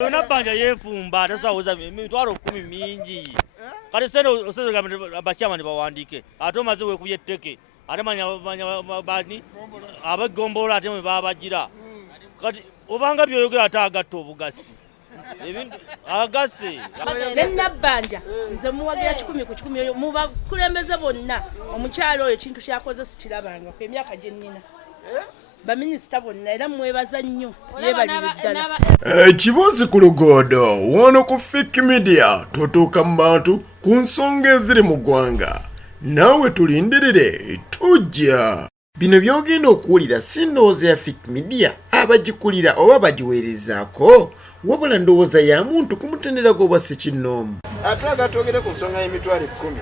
Nabanja yefumba tasawuza emitwalo 10 mingi. Kati sente oseze abachama ne bawandike. Ate omaze we kuyetteke. Ate manya bani abagombola ate mwe babagira. Kati obanga byoyogera ataagatto obugasi. Ebintu agase. Nabanja nze muwagira 10 ku 10 muba kulembeze bonna omukyalo oyo ekintu kyakoze sikirabanga ku emyaka gye nnina. Baminisita bonna era mwebaza nnyo yebalira ddala. Ekiboozi ku luguudo wano ku Phiq Media tutuuka mu bantu ku nsonga eziri mu ggwanga. Naawe tulindirire tujja. Bino byogenda okuwulira si ndowooza ya Phiq Media abagikulira oba bagiweerezaako wabula ndowooza ya muntu ku mutendera gw'obwa Ssekinnoomu. Atwaga twogere ku nsonga y'emitwalo 10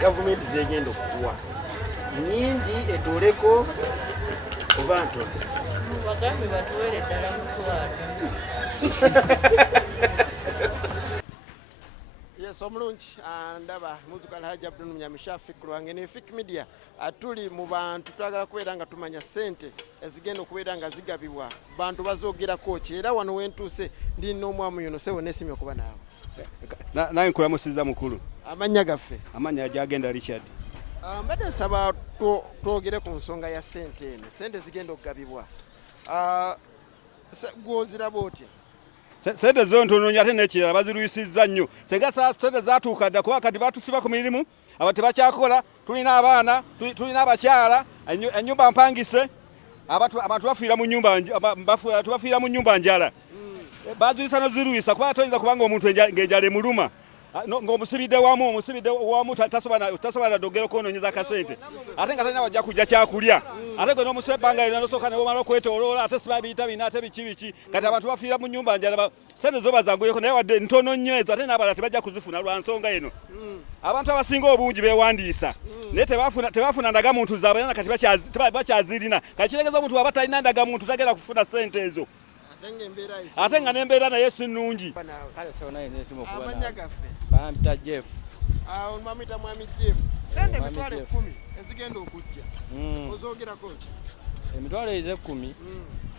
gavumenti zegenda okuwa nyingi etuuleko Abantu bagambe batuwere ddala mutwalo. Yes, omulungi ndaba muzukala Haji Abdul Munyamisha Phiq lwange ne Phiq Media atuli mu bantu twagala kubeera nga tumanya sente ezigenda okubeera nga zigabibwa bantu bazoogerako ki era wano wentuuse ndi n'omwamu yono sewo nesimye okuba naawe. Naye nkulamusiza mukulu. Amanya gaffe. Amanya gyagenda Richard. Mbadde nsaba twogere ku nsonga ya sente eno. Sente zigenda okugabibwa. Gw'oziraba otya? Sente zo ntono ate n'ekirala bazirwisizza nnyo. Senga sente zaatuuka dda kuba kati batusiba ku mirimu, abo tebakyakola, tulina abaana, tulina abakyala, ennyumba mpangise, abantu bafiira mu nnyumba tubafiira mu nnyumba njala. Bazirwisa n'ozirwisa kuba toyinza kubanga omuntu ng'enjala emuluma. Ng'omusibidde wamu tasobola dogera okwonoonyeza akasente ate nga talina wajja kujja kyakulya ate gwe n'omusiba ebbanga lino nosooka ne bwomala okwetooloola ate siba biyita bina ate biki kati abantu bafiira mu nnyumba njala sente zo bazanguyeko naye wadde ntono nnyo ezo ate n'abalala tebajja kuzifuna lwa nsonga eno. Abantu abasinga obungi beewandiisa naye tebafuna ndagamuntu zaabwe kati bakyazirina kati kiregeeza omuntu waba talina ndagamuntu tagenda kufuna sente ezo ate nga n'embeera naye si nnungi. Amanya gaffe. Bampita Jeff. Mamita mwami Jeff. Sente emitwalo 10 ezigenda okujja. Ozoogerako ki? Emitwalo ezo 10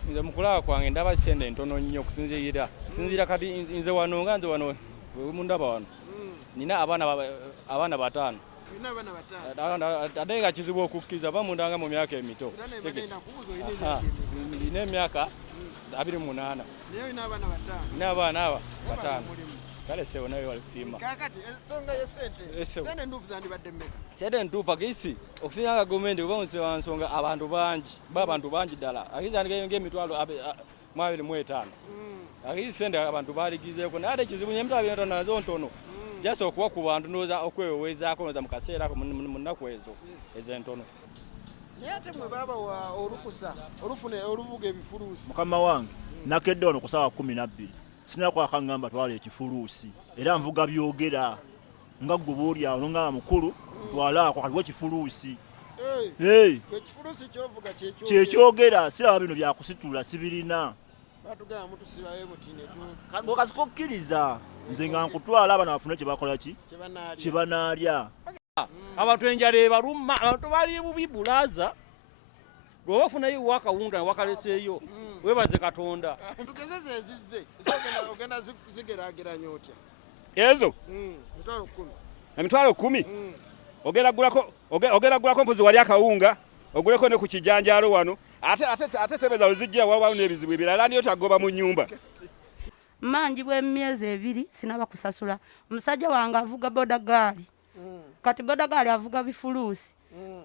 nze mukulaba kwange ndaba sente ntono nnyo okusinziira kati nze wano we mundaba wano nina abaana 5. Ate nga kizibu okukkiriza bamundanga mu myaka emito. Nina emyaka 28. Nina abaana 5. Kale sewo nawe walisiima. Kakati ensonga ye sente enduufu zandibadde mmeka? Sente entuufu akisi okusinga gavumenti kuba nsewa nsonga abantu bangi ddala akisi andike emitwalo 25. Akisi sente abantu baligizeeko naye ate ekizibu emitwalo 25 nazo ntono jasa okuwa ku bantu nooza okweweweezaako nooza mu kaseera mu nnaku ezo entono. Naye ate mwe baaba wa olukusa olufune oluvuga ebifuluusi. Mukama wange nakedde ono ku ssaawa 12 sina kwakangamba twala ekifuluusi era nvuga byogera nga gwe booli awo nga mukulu twalaako kaliwo ekifuluusi. Ekifuluusi kyovuga kyekyogera siraba bino byakusitula sibirina. Batugamba mutusibayo mutine tu. Bw'okasika okkiriza nze nga nkutwala abana bafune kye bakola ki? Kye banaalya. Abantu enjala ebaluma abantu bali bubi bulaza bwe bafunayo wakawunga wakaleseeyo webaze Katonda. Tugezeze ezizze ogenda zigeraageranya otya? Ezo emitwalo 10 ogera gulako mpozi wali akawunga oguleko ne ku kijanjaalo wano ate tebeza wezijja wabaawo n'ebizibu ebirala niyo tagoba mu nnyumba. Manji bw'emyezi 2 sinaba kusasula. Omusajja wange avuga bodagali. Kati bodagali avuga bifuluusi.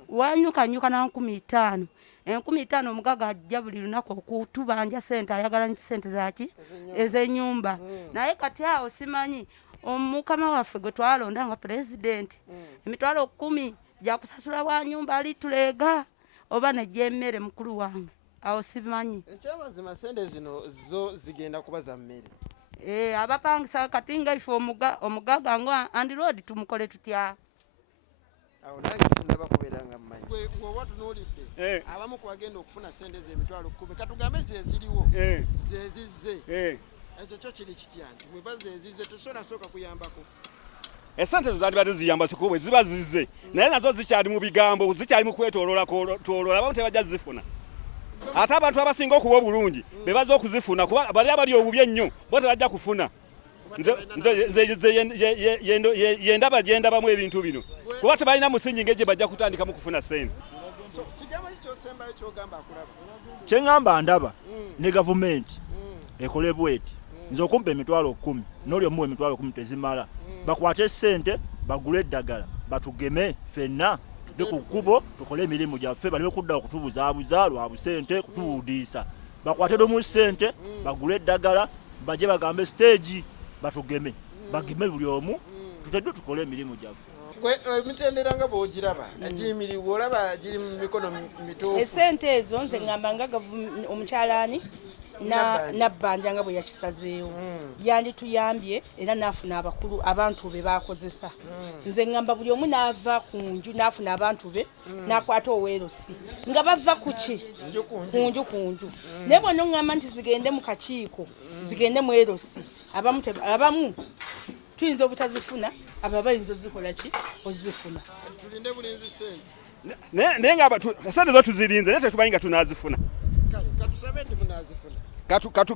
Wanyukanyuka na 15. 15 omugaga ajja buli lunaku okutubanja sente ayagala sente zaki ez'ennyumba. Naye kati awo simanyi omukama waffe gwe twalonda nga president emitwalo 10 gya kusasula wa nyumba ali tulega oba nejjemmere mukulu wange awo simanyi. Ekyamazima sente zino zo zigenda kuba za mmere. Abapangisa kati nga ife omugaga ngo andi road tumukole tutya. Awo nange sinaba kubeeranga mmanyi. Gwe watunuulidde abamu kwagenda okufuna sente z'emitwalo 10 katugambe zeziriwo zezizze. Ekyo kyo kiri kitya nti mwe bazezizze tosobola sooka kuyambako. Esente zandibadde ziyamba kikuba ziba zizze naye nazo zikyali mu bigambo zikyali mu kwetooloola abamu tebajja zifuna. ate abantu abasinga okuba obulungi be baza okuzifuna kuba bali abali obubi ennyo bo tebajja kufuna yendaba gyendabamu ebintu bino kuba tebalina musingi ng'egye bajja kutandikamu kufuna sente. Kyeŋŋamba ndaba ne gavumenti ekole bweti nze okumpa emitwalo 10 n'oli omuwa emitwalo 10 tezimala bakwate sente bagule eddagala batugeme ffenna tudde ku kkubo tukole emirimu gyaffe baleme kudda okutubuzaabuza lwa busente kutuwudiisa bakwate domu sente bagule eddagala baje bagambe stage batugeme bagime buli omu tutedde tukole emirimu gyaffe. Emitendera nga bw'ogiraba egiyimiriwa olaba giri mu mikono mituufu. Esente ezo nze ngamba nga omukyalaani Nabanja nga bwe yakisazeewo yandituyambye era n'afuna abakulu abantu be bakozesa. Nze ngamba buli omu n'ava ku nju n'afuna abantu be n'akwata oweerosi nga bava ku ki kunju naye bonna ngamba nti zigende mu kakiiko zigende mu erosi abamu tuyinza obutazifuna abo bayinza ozikola ki ozifuna. Tulinde bulinzi sente naye nga sente zo tuzirinze naye tetumanyi nga tunazifuna. Katusabe ndi munazifuna.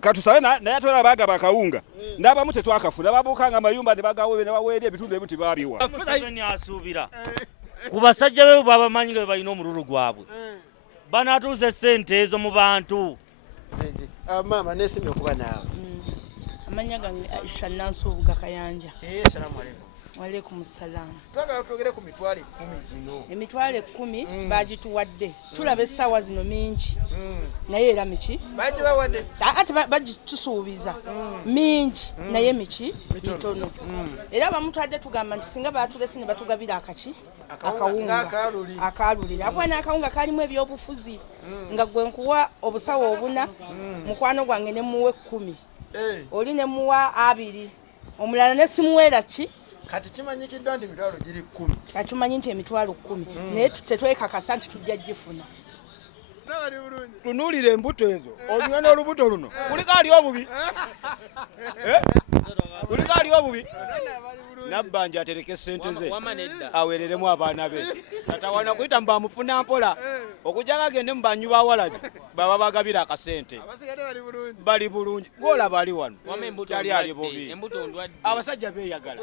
Katusabe naye ate olaba bakawunga n'abamu tetwakafuna babuukanga amayumba ne bagawe ne baweerya ebitundu ebimu tebabiwa. Museveni asuubira ku basajja be babamanyi nga balina omululu gwabwe banaatuuza sente ezo mu bantu. Maama neesimye okuba naawe. Amanya gange Aisha Nansubuga Kayanja. Assalamu alaikum. Wa alaikum salaam. Twagala twogere ku mitwalo 10 gino. Emitwalo 10 bagituwadde. Tulaba essaawa zino mingi. Naye era miki? Bagibawadde. Ate bagitusuubiza. Mingi naye miki? Mitono. Era bamutwadde tugamba nti singa baatulese ne batugabira akaki? Akawunga. Akalulira. Abwana akawunga kalimu ebyobufuzi. Nga gwe nkuwa obusawo obuna mukwano gwange ne muwe 10. Oli ne muwa 2 omulala ne simuweera ki kati kimanyikiddwa nti emitwalo giri 10. Akimanyi nti emitwalo 10 naye tetwekakasa nti tujja gifuna. Tunuulira embuto ezo olunya n'olubuto luno kuliko ali obubi kuliko ali obubi. Nabanja atereke sente ze aweereremu abaana be tatawana kuyita mbu bamufuna mpola okujjaga agende mu banyu bawalabi baba bagabira akasente bali bulungi ng'olaba ali wano kyali ali bubi abasajja beeyagala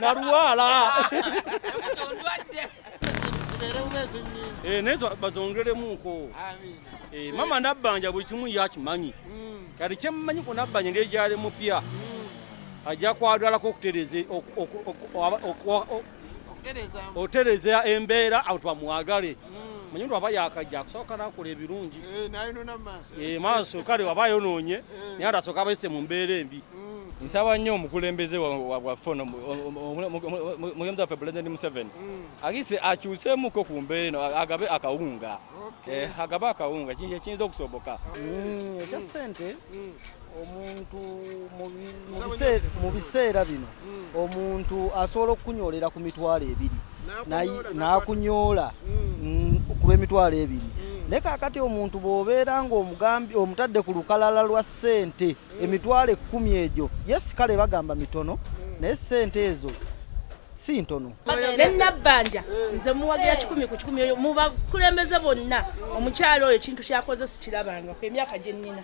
narwala nezo bazongeremuko. Mama Nabanja buli kimu yakimanyi kati kyemmanyi ku Nabanja ngeri gyali mupya ajja kwadwalako okutereze otereza embeera abantu bamwagale. Manyi nti waba yakajja akusooka n'akola ebirungi maaso kale waba yonoonye naye atasooka abayise mu mbeera embi. Nsaba nnyo omukulembeze waffe ono mulembe waffe President Museveni agise akyuseemuko ku mbeera eno agabe akawunga agabe akawunga kiyinza okusoboka. Ekya ssente omuntu mu biseera bino omuntu asobola okunyolera ku mitwalo 2 n'akunyoola ku lw'emitwalo 2 naye kaakati omuntu bw'obeera ng'omugambi omutadde ku lukalala lwa ssente emitwalo 10 egyo yes kale bagamba mitono naye ssente ezo si ntono. Ne Nabanja nze muwagira 10 ku 10 mu bakulembeze bonna omukyalo oyo ekintu kyakoze sikirabanga ku emyaka gye nnina.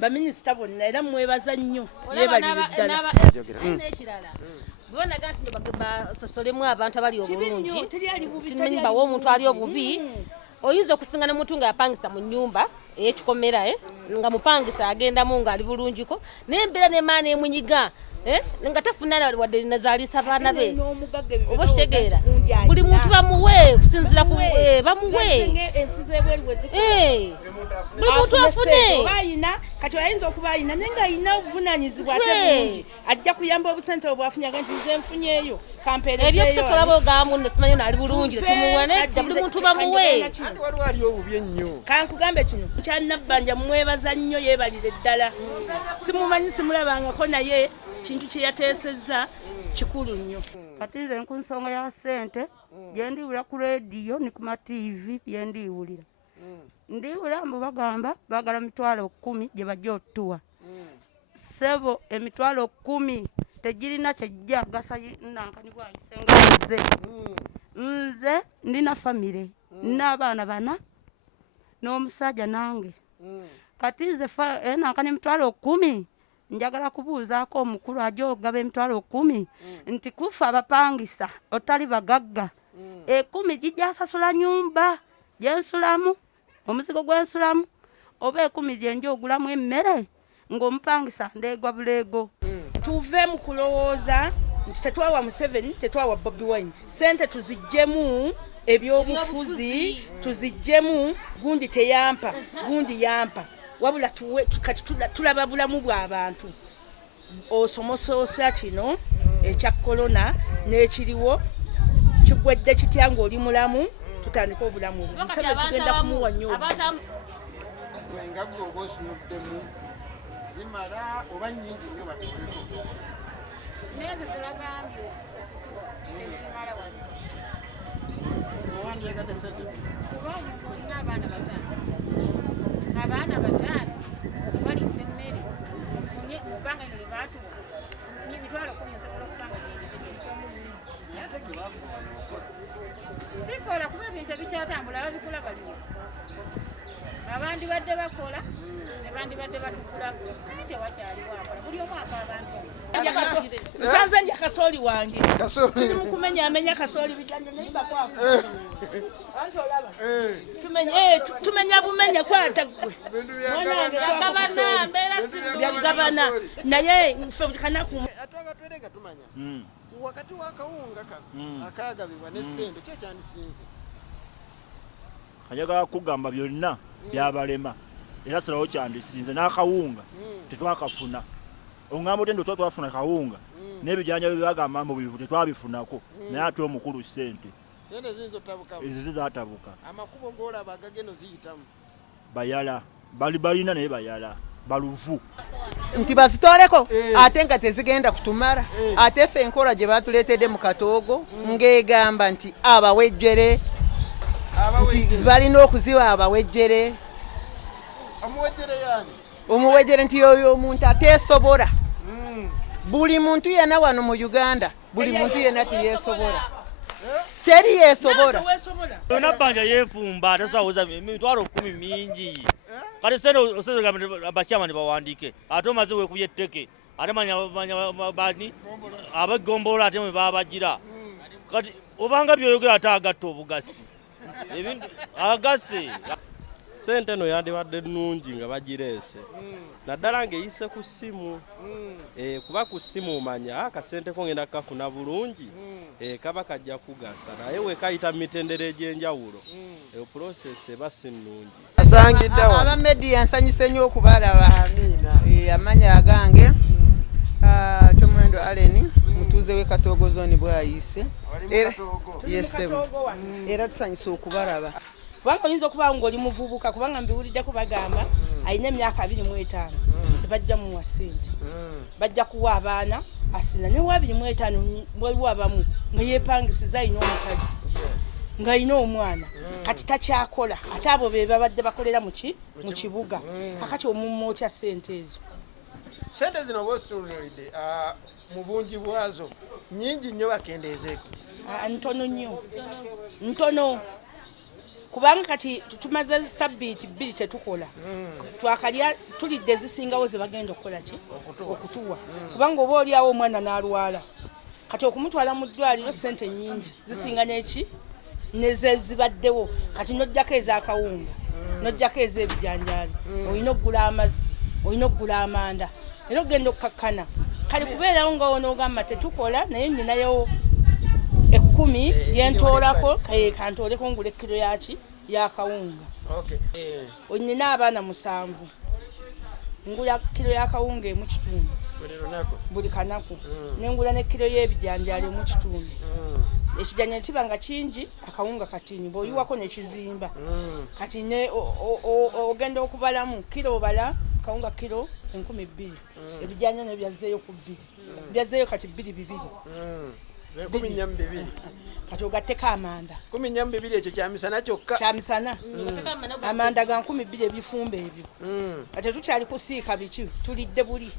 Baminisita bonna era mwebaza nnyo yeebalire ddala. N'ekirala bona gati basosolemu abantu abali obulungi timanyi bawo omuntu ali obubi oyinza okusinga ne muntu nga yapangisa mu nnyumba ey'ekikomera nga mupangisa agendamu ng'ali bulungiko n'embeera n'emaana emunyiga nga tafuna wadde nazaalisa abaana be oba kitegeera buli muntu bamuwe kusinzira ku bamuwe buli muntu afune bayina kati ayinza okuba ayina naye ng'ayina obuvunaanyizibwa ate bulungi ajja kuyamba obusente obwafunyaga nti nze nfunyeeyo kampeerezeeyo ebyokusosola boogamu nesimanyi naali bulungi tetumuwe nedda buli muntu bamuwe ati waliwo ali obubi ennyo. Kankugambe kino mukyali Nabanja mwebaza nnyo yeebalire ddala simumanyi simulabangako naye kintu kye yateesezza kikulu nnyo. Kati nze ku nsonga ya ssente gye ndiwulira ku leediyo ne ku matiivi bye ndiwulira ndiwulira mbu bagamba baagala mitwalo 10 gye bajja otuwa ssebo emitwalo 10 tegirina kyejja gasa nankani bwayise nga nze ndina famire n'abaana 4 n'omusajja nange kati nze nankana emitwalo 10 njagala kubuuzaako omukulu ajogaba emitwalo 10 nti kufa abapangisa otali bagagga 10 gijja sasula nyumba gyensulamu omuzigo gwensulamu oba 10 gyenja ogulamu emmere ng'omupangisa ndeegwa buleego. Tuve mu kulowooza nti tetwawa Museveni tetwawa Bobi Wine, sente tuziggyemu ebyobufuzi tuziggyemu, gundi teyampa gundi yampa, wabula kati tulaba bulamu bw'abantu. Osomososa kino ekya korona n'ekiriwo kigwedde kitya ng'oli mulamu, tutandika obulamu obwo. Museveni tugenda kumuwa nnyo ngabwo obwosunuddemu zimala oba nnyingi nnyo batuleko neze zibagambye ezimala wano owandiyagadde sente kubanga olina abaana bataano balisa emmere mu bbanga lye baatuuka emitwalo 10 esobola okubanga sikola kuba ebintu ebikyatambula babikola baliwo abandi badde bakola ne bandi badde batukulako tewakyaliwo akola buli omu abantu nsanze ndya kasooli wange tuli mu kumenya kasooli bijanja neyibakwako anti olaba tumenya bumenya kwata gwe byagabana naye nfe kanaku atwaga twerenga tumanya wakati wakawunga kano akagabibwa n'essente kyekyandisinze kajagala kugamba byonna byabalema era sirawo kyandisinze n'akawunga tetwakafuna oŋŋamba ote ndo twafuna kawunga n'ebijanja byebagamba mu bivu tetwabifunako naye ate omukulu sente ezo zizatabuka amakubo g'olaba agageno ziyitamu bayala balina naye bayala baluvu nti bazitoleko ate nga tezigenda kutumala ate ffe enkola gye batuleetedde mu katoogo ng'egamba nti abawejjere nti balina okuziba abawejjere omuwejjere nti yoyo omuntu ateesobola buli muntu yenna wano mu Uganda buli muntu yenna tiyeesobola teri yeesobola Nabanja yeefumba tasawuza emitwalo 10 mingi kati sente osezegamba abakyamanyi bawandiike ate omaze weekubya etteke ate manya bani abegombola ate mwe babagira kati obanga byoyogera ate agatta obugasi ebintu agase sente no yandibadde nnungi nga bagireese naddala ng'eyise ku ssimu kuba ku ssimu omanya akasente ko ngenda kafuna bulungi kaba kajja kugasa naye wekayita mu mitendera egy'enjawulo eyo pulosesi eba si nnungi. Abamedia nsanyuse nnyo okubalaba. Amanya agange Kyomwendo Allen mutuuze we Katoogo zone bwayise era tusanyuse okubalaba. Kubanga oyinza okuba ng'oli muvubuka kubanga mbiwuliddeko bagamba alina emyaka 25 tebajja muwa ssente bajja kuwa abaana asira ne wa 25 waliwo abamu nga yeepangisiza alina omukazi nga alina omwana kati takyakola ate abo be babadde bakolera mu kibuga kakati omumma otya ssente ezo. Sente zino bwositululidde mu bungi bwazo nnyingi nnyo bakendeezeeko ntono nnyo ntono kubanga kati tumaze sabbiiti 2 tetukola twakalya tulidde zisingawo ze bagenda okukola ki okutuwa kubanga oba oliawo omwana n'alwala kati okumutwala mu ddwaliro ssente nnyingi zisinga n'eki nezezibaddewo kati n'ojjako ez'akawunga n'ojjako ez'ebijanjaali olina okugula amazzi olina okugula amanda era ogenda okkakkana kale kubeerawo nga wonoogamba tetukola naye nninayo 10 yentoolako kantooleko ngula ekkiro yaki yakawunga. Onnina abaana 7 ngula kiro yakawunga emu kitundu buli kanaku nengula n'ekkiro y'ebijanjaalo emu kitundu ekijanja kiba nga kingi akawunga katini bw'oyiwako n'ekizimba kati ne ogenda okubalamu kiro obala kawunga kiro 12,000 ebijanja ne byazzeeyo ku 2 byazzeeyo kati 2 12 kati ogatteko amanda 12 ekyo kyamisana kyokka kyamisana amanda ga 12 ebifumba ebyo kati tukyali kusiika biki tulidde buli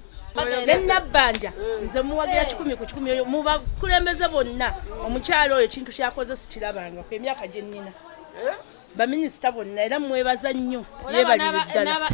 ne Nabanja nze muwagira 10 ku 10 mu bakulembeze bonna omukyalo oyo ekintu kyakoze sikirabanga ku emyaka gye nnina baminisita bonna era mwebaza nnyo yebalire ddala